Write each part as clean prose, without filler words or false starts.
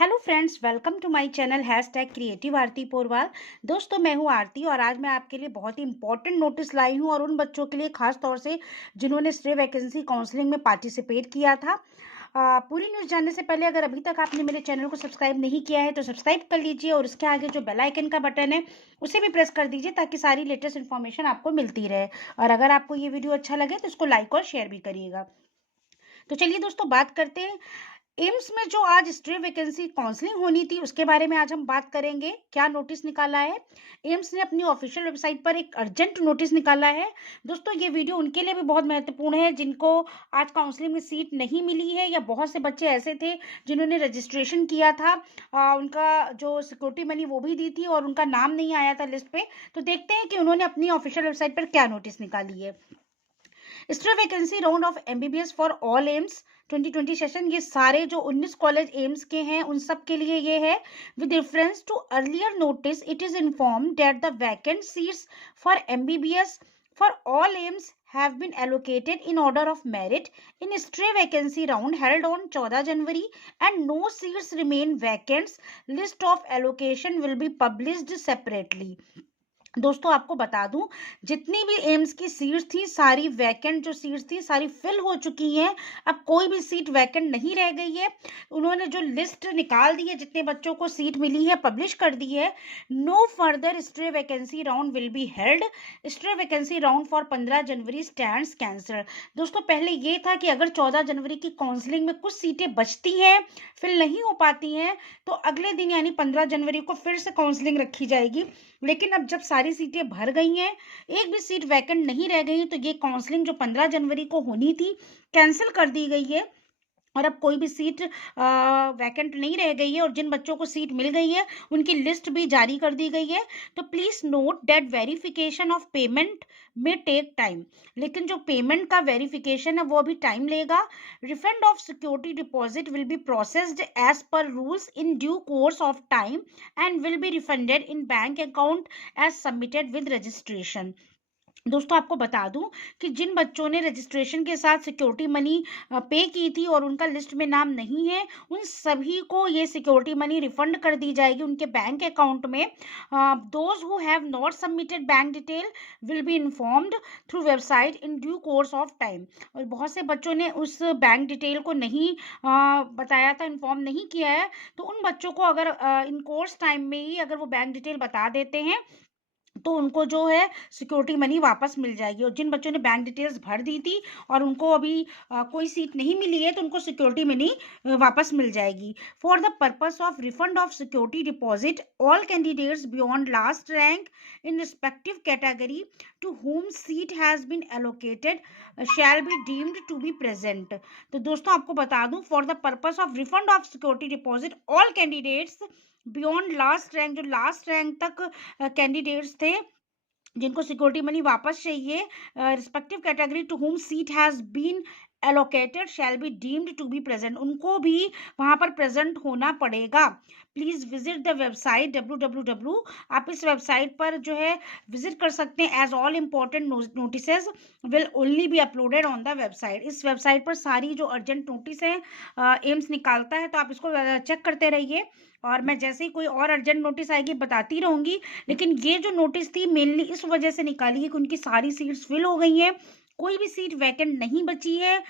Hello friends, welcome to my channel #creative Aarti Porwal. दोस्तों, मैं हूं आरती और आज मैं आपके लिए बहुत ही इंपॉर्टेंट नोटिस लाई हूं और उन बच्चों के लिए खास तौर से जिन्होंने स्टे वैकेंसी काउंसलिंग में पार्टिसिपेट किया था। पूरी न्यूज़ जानने से पहले अगर अभी तक आपने मेरे चैनल को सब्सक्राइब नहीं किया है तो सब्सक्राइब कर लीजिए और इसके आगे जो बेल आइकन का बटन है उसे भी प्रेस कर दीजिए ताकि सारी लेटेस्ट इन्फॉर्मेशन आपको मिलती रहे। और अगर आपको ये वीडियो अच्छा लगे तो इसको लाइक और शेयर भी करिएगा। तो चलिए दोस्तों, बात करते हैं एम्स में जो आज स्ट्रे वैकेंसी काउंसलिंग होनी थी उसके बारे में। आज हम बात करेंगे क्या नोटिस निकाला है। एम्स ने अपनी ऑफिशियल वेबसाइट पर एक अर्जेंट नोटिस निकाला है। दोस्तों, ये वीडियो उनके लिए भी बहुत महत्वपूर्ण है जिनको आज काउंसलिंग में सीट नहीं मिली है, या बहुत से बच्चे ऐसे थे जिन्होंने रजिस्ट्रेशन किया था, उनका जो सिक्योरिटी मनी वो भी दी थी और उनका नाम नहीं आया था लिस्ट पे। तो देखते हैं कि उन्होंने अपनी ऑफिशियल वेबसाइट पर क्या नोटिस निकाली है। Stray vacancy round of MBBS for all AIIMS 2020 session, ये सारे जो 19 कॉलेज एम्स के हैं उन सब के लिए ये है। With reference to earlier notice it is informed that the vacant seats for MBBS for all AIIMS have been allocated in order of merit in stray vacancy round held on 14 January and no seats remain vacant. List of allocation will be published separately. दोस्तों, आपको बता दूं, जितनी भी AIIMS की seats थी सारी vacant जो सीट्स थी सारी फिल हो चुकी हैं। अब कोई भी सीट वैकेंट नहीं रह गई है। उन्होंने जो लिस्ट निकाल दी है जितने बच्चों को सीट मिली है पब्लिश कर दी है। No further stray vacancy round will be held. Stray vacancy round for 15 January stands cancelled. दोस्तों, पहले ये था कि अगर 14 जनवरी की काउंसलिंग में कुछ सीटें बचती हैं, फिल नहीं हो पाती हैं, तो अगले दिन यानी 15 जनवरी को फिर से काउंसलिंग रखी जाएगी। लेकिन अब जब सारी सीटें भर गई हैं, एक भी सीट वैकेंट नहीं रह गई, तो ये काउंसलिंग जो 15 जनवरी को होनी थी कैंसिल कर दी गई है। और अब कोई भी सीट वैकेंट नहीं रह गई है और जिन बच्चों को सीट मिल गई है उनकी लिस्ट भी जारी कर दी गई है। तो please note that verification of payment में टेक टाइम। लेकिन जो पेमेंट का वेरिफिकेशन है वो अभी टाइम लेगा। Refund of security deposit will be processed as per rules in due course of time and will be refunded in bank account as submitted with registration. दोस्तों, आपको बता दूं कि जिन बच्चों ने रजिस्ट्रेशन के साथ सिक्योरिटी मनी पे की थी और उनका लिस्ट में नाम नहीं है, उन सभी को ये सिक्योरिटी मनी रिफंड कर दी जाएगी उनके बैंक अकाउंट में। Those who have not submitted bank detail will be informed through website in due course of time. और बहुत से बच्चों ने उस बैंक डिटेल को नहीं बताया था, इन्फॉर्म नहीं किया है। तो उन बच्चों को अगर इन कोर्स टाइम में ही अगर वो बैंक डिटेल बता देते हैं तो उनको जो है सिक्योरिटी मनी वापस मिल जाएगी। और जिन बच्चों ने बैंक डिटेल्स भर दी थी और उनको अभी कोई सीट नहीं मिली है तो उनको सिक्योरिटी मनी वापस मिल जाएगी। For the purpose of refund of security deposit all candidates beyond last rank in respective category to whom seat has been allocated shall be deemed to be present. तो दोस्तों, आपको बता दूं, for the purpose of refund of security deposit all candidates beyond last rank, जो last rank तक candidates थे जिनको security money वापस चाहिए, respective category to whom seat has been allocated shall be deemed to be present, उनको भी वहां पर प्रेजेंट होना पड़ेगा। Please visit the website www। आप इस वेबसाइट पर जो है विजिट कर सकते हैं। As all important notices will only be uploaded on the website. इस वेबसाइट पर सारी जो अर्जेंट नोटिस है एम्स निकालता है, तो आप इसको चेक करते रहिए और मैं जैसे ही कोई और अर्जेंट नोटिस आएगी बताती रहूंगी। लेकिन ये जो नोटिस थी मेनली इस वजह से निकाली है कि उनकी सारी सीट्स फिल हो गई हैं, कोई भी सीट वैकेंट नहीं बची है।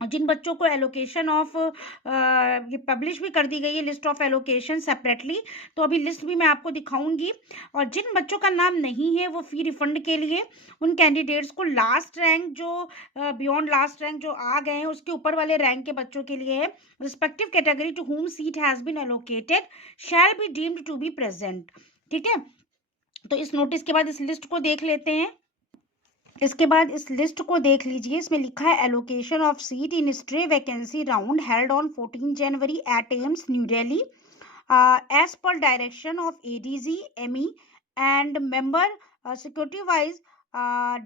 जिन बच्चों को एलोकेशन ऑफ ये पब्लिश भी कर दी गई है लिस्ट ऑफ एलोकेशन सेपरेटली, तो अभी लिस्ट भी मैं आपको दिखाऊंगी। और जिन बच्चों का नाम नहीं है वो फी रिफंड के लिए उन कैंडिडेट्स को लास्ट रैंक जो बियॉन्ड लास्ट रैंक जो आ गए हैं उसके ऊपर वाले रैंक के बच्चों के लिए है। Respective category to whom seat has been allocated shall be deemed to be present. ठीक है, तो इस नोटिस के बाद इस लिस्ट को देख लेते हैं। इसके बाद इस लिस्ट को देख लीजिए, इसमें लिखा है allocation of seat in stray vacancy round held on 14 January at AIIMS New Delhi as per direction of ADG ME and member security wise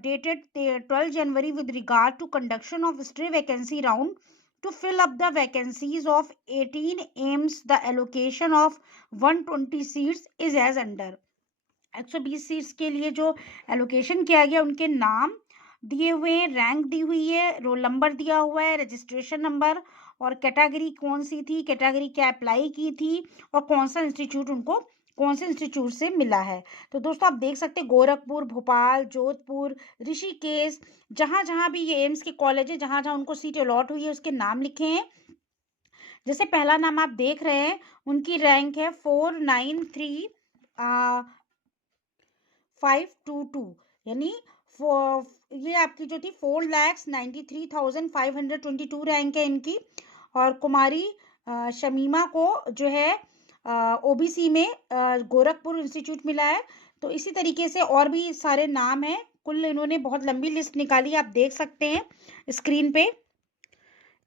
dated 12 January with regard to conduction of stray vacancy round to fill up the vacancies of 18 AIMS. The allocation of 120 seats is as under। 120 seats के लिए जो allocation किया गया उनके नाम दिए हुए हैं, रैंक दी हुई है, रोल नंबर दिया हुआ है, रजिस्ट्रेशन नंबर और कैटेगरी कौन सी थी, कैटेगरी क्या अप्लाई की थी और कौन सा इंस्टीट्यूट उनको कौन से इंस्टीट्यूट से मिला है। तो दोस्तों आप देख सकते हैं गोरखपुर, भोपाल, जोधपुर, ऋषिकेश, जहाँ जहाँ भी ये एम्स के कॉलेज है, जहाँ जहाँ उनको सीट अलॉट हुई है उसके नाम लिखे हैं। जैसे पहला नाम आप देख रहे हैं, उनकी रैंक है 493522, यानी ये आपकी जो थी 4,93,522 रैंक है इनकी। और कुमारी शमीमा को जो है ओबीसी में गोरखपुर इंस्टीट्यूट मिला है। तो इसी तरीके से और भी सारे नाम हैं, कुल इन्होंने बहुत लंबी लिस्ट निकाली, आप देख सकते हैं स्क्रीन पे।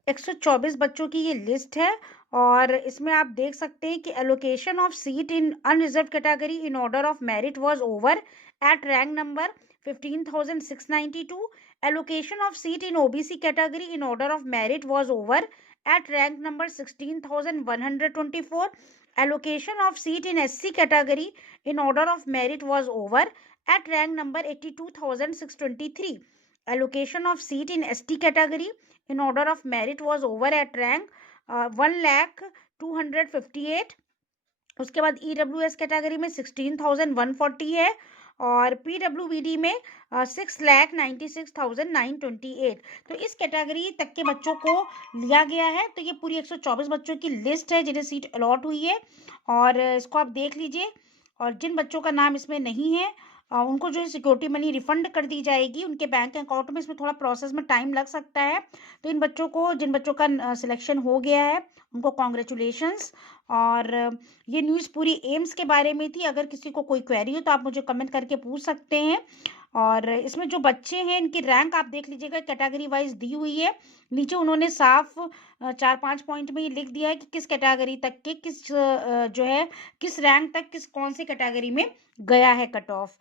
124 बच्चों की ये लिस्ट है और इसमें आप देख सकते हैं कि allocation of seat in unreserve category in order of merit was over at rank number 15,692। Allocation of seat in OBC category in order of merit was over at rank number 16,124. Allocation of seat in SC category in order of merit was over at rank number 82,623. Allocation of seat in ST category in order of merit was over at rank 1,258. उसके बाद EWS category में 16,140 है और PWBD में 6,96,928। तो इस category तक के बच्चों को लिया गया है। तो ये पूरी 124 बच्चों की लिस्ट है जिन्हें सीट अलॉट हुई है और इसको आप देख लीजिए। और जिन बच्चों का नाम इसमें नहीं है उनको जो है सिक्योरिटी मनी रिफंड कर दी जाएगी उनके बैंक अकाउंट में। इसमें थोड़ा प्रोसेस में टाइम लग सकता है। तो इन बच्चों को, जिन बच्चों का सिलेक्शन हो गया है, उनको कॉन्ग्रेचुलेशंस। और ये न्यूज़ पूरी एम्स के बारे में थी। अगर किसी को कोई क्वेरी हो तो आप मुझे कमेंट करके पूछ सकते हैं। और इसमें जो बच्चे हैं इनकी रैंक आप देख लीजिएगा, कैटेगरी वाइज दी हुई है। नीचे उन्होंने साफ 4-5 पॉइंट में ये लिख दिया है कि किस कैटेगरी तक के जो है किस रैंक तक कौन सी कैटेगरी में गया है कट ऑफ।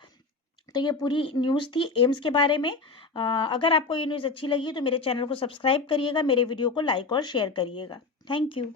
तो ये पूरी न्यूज़ थी एम्स के बारे में। अगर आपको ये न्यूज़ अच्छी लगी तो मेरे चैनल को सब्सक्राइब करिएगा, मेरे वीडियो को लाइक और शेयर करिएगा। Thank you.